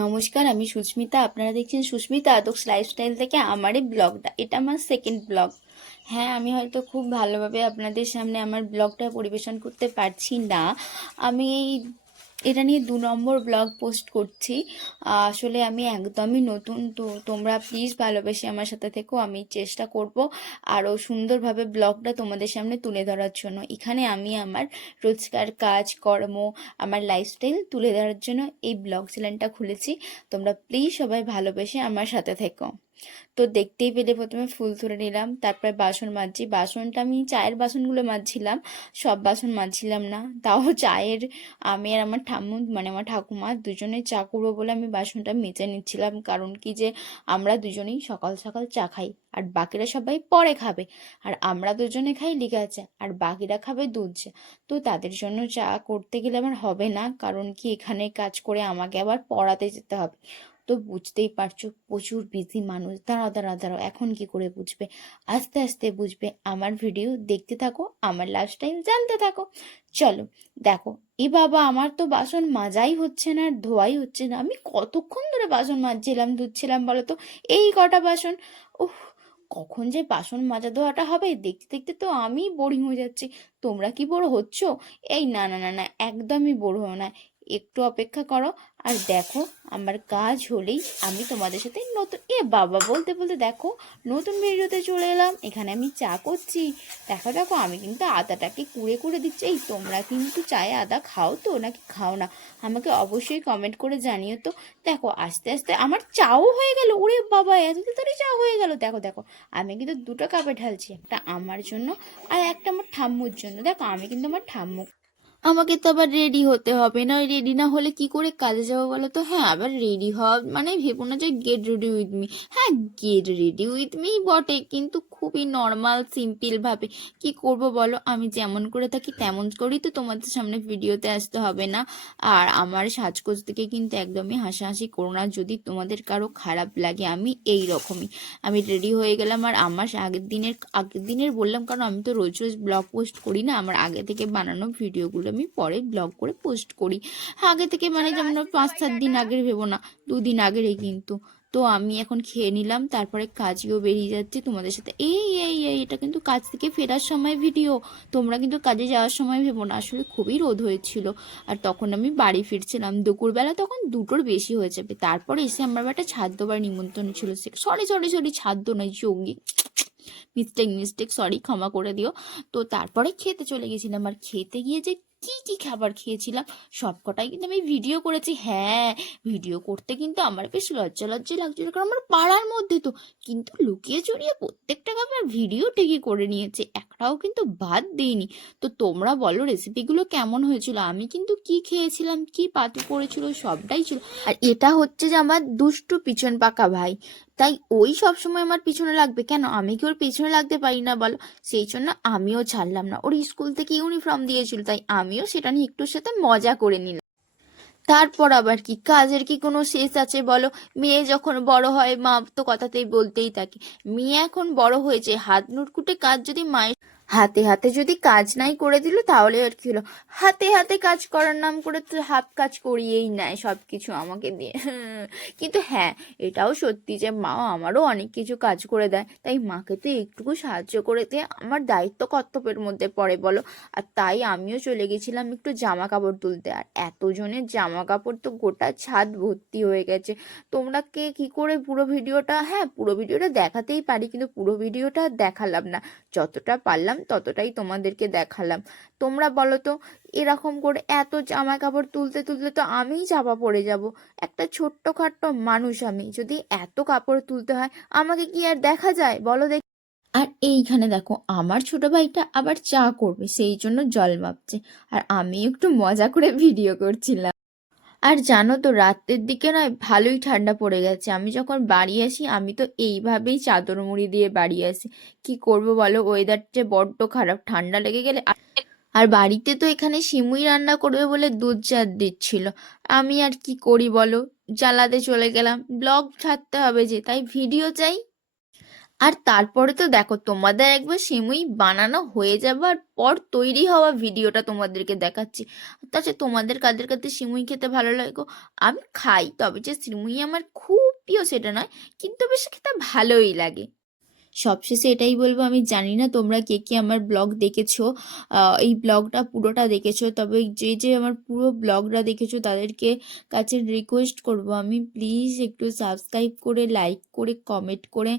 নমস্কার, আমি সুস্মিতা। আপনারা দেখছেন সুস্মিতা আদর্শ লাইফস্টাইল থেকে আমার এই ব্লগটা। এটা আমার সেকেন্ড ব্লগ। হ্যাঁ আমি হয়তো খুব ভালোভাবে আপনাদের সামনে আমার ব্লগটা পরিবেশন করতে পারছি না। আমি এই এটা নিয়ে দু নম্বর ব্লগ পোস্ট করছি। আসলে আমি একদমই নতুন, তো তোমরা প্লিজ ভালোবেসে আমার সাথে থেকো, আমি চেষ্টা করব আরও সুন্দরভাবে ব্লগটা তোমাদের সামনে তুলে ধরার জন্য। এখানে আমি আমার রোজকার কাজ, কর্ম, আমার লাইফস্টাইল তুলে ধরার জন্য এই ব্লগ চ্যানেলটা খুলেছি। তোমরা প্লিজ সবাই ভালোবেসে আমার সাথে থেকো। তো দেখতেই পেলে প্রথমে ফুল তুলে নিলাম, তারপরে বাসন মাজছি। বাসনটা আমি চায়ের বাসনগুলো মাজছিলাম, সব বাসন মাজছিলাম না। তাও চায়ের, আমি আর আমার ঠাম্মু মানে আমার ঠাকুমা দুজনে চা করব বলে আমি বাসনটা মেজে নিচ্ছিলাম। কারণ কি যে আমরা দুজনেই সকাল সকাল চা খাই, আর বাকিরা সবাই পরে খাবে। আর আমরা দুজনে খাই লিকা চা আর বাকিরা খাবে দুধ। চা তো তাদের জন্য চা করতে গেলে আমার হবে না, কারণ কি এখানে কাজ করে আমাকে আবার পড়াতে যেতে হবে। তো বুঝতেই পারছ, প্রচুর বিজি মানুষ। দাঁড়াও দাঁড়াও দাঁড়াও, এখন কি করে বুঝবে? আস্তে আস্তে বুঝবে। আমার ভিডিও দেখতে থাকো, আমার লাইফস্টাইল জানতে থাকো। চলো, দেখো, এ বাবা, আমার তো বাসন মাজাই হচ্ছে না, আর ধোয়াই হচ্ছে না। আমি কতক্ষণ ধরে বাসন মাজছিলাম, ধুচ্ছিলাম বলো তো? এই কটা বাসন। উফ, কখন যে বাসন মাজা ধোয়াটা হবে? দেখতে দেখতে তো আমি বোরিং হয়ে যাচ্ছি। তোমরা কি বড় হচ্ছ? এই না না না না, একদমই বড় হও না। একটু অপেক্ষা করো। আর দেখো, আমার কাজ হলেই আমি তোমাদের সাথে নতুন, এ বাবা বলতে বলতে দেখো, নতুন ভিডিওতে চলে এলাম। এখানে আমি চা করছি। দেখো দেখো, আমি কিন্তু আদাটাকে কুড়ে কুড়ে দিচ্ছি। এই তোমরা কিন্তু চায়ে আদা খাও তো নাকি খাও না? আমাকে অবশ্যই কমেন্ট করে জানিও তো। দেখো, আস্তে আস্তে আমার চাও হয়ে গেল। ওরে বাবা এত তাড়াতাড়ি চা হয়ে গেল। দেখো দেখো, আমি কিন্তু দুটো কাপে ঢালছি। একটা আমার জন্য আর একটা আমার ঠাম্মুর জন্য। দেখো, আমি কিন্তু আমার ঠাম্মু আমাকে তো আবার রেডি হতে হবে। না রেডি না হলে কি করে কাজে যাব বলো তো? হ্যাঁ আবার রেডি হওয়া মানে ভেবো না যে গেট রেডি উইথ মি হ্যাঁ গেট রেডি উইথ মি বটে, কিন্তু খুবই নর্মাল সিম্পল ভাবে। কি করব বলো? আমি যেমন করে থাকি তেমন করেই তো তোমাদের সামনে ভিডিওতে আসতে হবে না। আর আমার সাজগোজ থেকে কিন্তু একদমই হাসাহাসি করো না। যদি তোমাদের কারও খারাপ লাগে, আমি এই রকমই আমি রেডি হয়ে গেলাম। আর আমার আগের দিনের আগের দিনের বললাম, কারণ আমি তো রোজ রোজ ব্লগ পোস্ট করি না। আমার আগে থেকে বানানো ভিডিওগুলো আমি পরে ব্লগ করে পোস্ট করি। আগে থেকে মানে যেমন পাঁচ, সাত দিন আগের ভেবো না দুদিন আগেরই কিন্তু। তো আমি এখন খেয়ে নিলাম, তারপরে কাজেও বেরিয়ে যাচ্ছে তোমাদের সাথে। এই এই এই, এটা কিন্তু কাজ থেকে ফেরার সময় ভিডিও তোমরা কিন্তু কাজে যাওয়ার সময় ভেবো না। আসলে খুবই রোদ হয়েছিল, আর তখন আমি বাড়ি ফিরছিলাম। দুপুরবেলা তখন দুটোর বেশি হয়ে যাবে। তারপরে এসে আমার একটা ছাদ দেবার নিমন্ত্রণ ছিল সে সরি সরি সরি ছাদ্য নয় যোগী। মিস্টেক মিস্টেক সরি ক্ষমা করে দিও। তো তারপরে খেতে চলে গেছিলাম। আর খেতে গিয়ে যে কি কি খাবার খেয়েছিলাম? সবকটাই কিন্তু আমি ভিডিও করেছি। হ্যাঁ ভিডিও করতে কিন্তু আমার বেশ লজ্জা লজ্জা লাগছিল, কারণ আমার পাড়ার মধ্যে তো। কিন্তু লুকিয়ে চড়িয়ে প্রত্যেকটা খাবার ভিডিও ঠিকই করে নিয়েছে, একটাও কিন্তু বাদ দিইনি। তো তোমরা বলো রেসিপিগুলো কেমন হয়েছিল? আমি কিন্তু কি খেয়েছিলাম, কি পাতু পড়েছিল সবটাই ছিল। আর এটা হচ্ছে যে আমার দুষ্টু পিছন পাকা ভাই। তাই ওই সবসময় আমার পিছনে লাগবে। কেন? আমি কি ওর পিছনে লাগতে পারি না বলো? সেই জন্য আমিও ছাড়লাম না। ওর স্কুল থেকে ইউনিফর্ম দিয়েছিল, তাই আমিও সেটা নিয়ে একটুর সাথে মজা করে নিলাম। তারপর আবার কি? কাজের কি কোনো শেষ আছে বলো? মেয়ে যখন বড় হয়, মা তো কথাতেই বলতেই থাকে। মেয়ে এখন বড় হয়েছে, হাত নুটকুটে কাজ যদি মায়ের হাতে হাতে যদি কাজ নাই করে দিল, তাহলে আর কি হলো? হাতে হাতে কাজ করার নাম করে তো হাফ কাজ করিয়েই নেয় সব কিছু আমাকে দিয়ে। কিন্তু হ্যাঁ এটাও সত্যি যে মা আমারও অনেক কিছু কাজ করে দেয়। তাই মাকে তো একটুকু সাহায্য করে দিয়ে আমার দায়িত্ব কর্তব্যের মধ্যে পড়ে, বলো। আর তাই আমিও চলে গেছিলাম একটু জামা কাপড় তুলতে। আর এতজনের জামা কাপড় তো গোটা ছাদ ভর্তি হয়ে গেছে। তোমরা কে কি করে পুরো ভিডিওটা হ্যাঁ পুরো ভিডিওটা দেখাতেই পারি, কিন্তু পুরো ভিডিওটা দেখালাম না। যতটা পারলাম ততটাই তোমাদেরকে দেখালাম। তোমরা বলো তো, এরকম করে এত জামা কাপড় তুলতে তুলতে তো আমিই চাপা পড়ে যাব। একটা ছোট্ট খাট্ট মানুষ আমি, যদি এত কাপড় তুলতে হয়, আমাকে কি আর দেখা যায়? বলো দেখি। আর এইখানে দেখো, আমার ছোট ভাইটা আবার চা করবে, সেই জন্য জল মাপছে আর আমি একটু মজা করে ভিডিও করছিলাম। আর জানো তো রাতের দিকে নয়, ভালোই ঠান্ডা পড়ে গেছে। আমি যখন বাড়ি আসি, আমি তো এইভাবেই চাদর মুড়ি দিয়ে বাড়ি আসি। কি করব বলো? ওয়েদার যে বড্ড খারাপ, ঠান্ডা লেগে গেলে আর বাড়িতে তো এখানে সিমুই রান্না করবে বলে দুধ চার দিচ্ছিল। আমি আর কি করি বলো? জ্বালাতে চলে গেলাম। ব্লগ ছাড়তে হবে যে, তাই ভিডিও চাই। আর তারপরে তো দেখো, তোমাদের একবার সিমুই বানানো হয়ে যাবার পর তৈরি হওয়া ভিডিওটা তোমাদেরকে দেখাচ্ছি তাছাড়া তোমাদের কাদের কাছে সিমুই খেতে ভালো লাগে? আমি খাই, তবে যে সিমুই আমার খুব প্রিয় সেটা নয়, কিন্তু বেশ খেতে ভালোই লাগে সবশেষে এটাই বলব, আমি জানি না তোমরা কে কে আমার ব্লগ দেখেছ এই ব্লগটা পুরোটা দেখেছ, তবে যে যে আমার পুরো ব্লগটা দেখেছ তাদেরকে কাছে রিকোয়েস্ট করব, আমি প্লিজ একটু সাবস্ক্রাইব করে লাইক করে কমেন্ট করে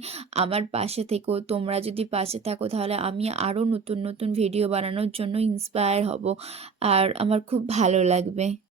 আমার পাশে থেকো, তোমরা যদি পাশে থাকো তাহলে আমি আরও নতুন নতুন ভিডিও বানানোর জন্য ইন্সপায়ার হব, আর আমার খুব ভালো লাগবে।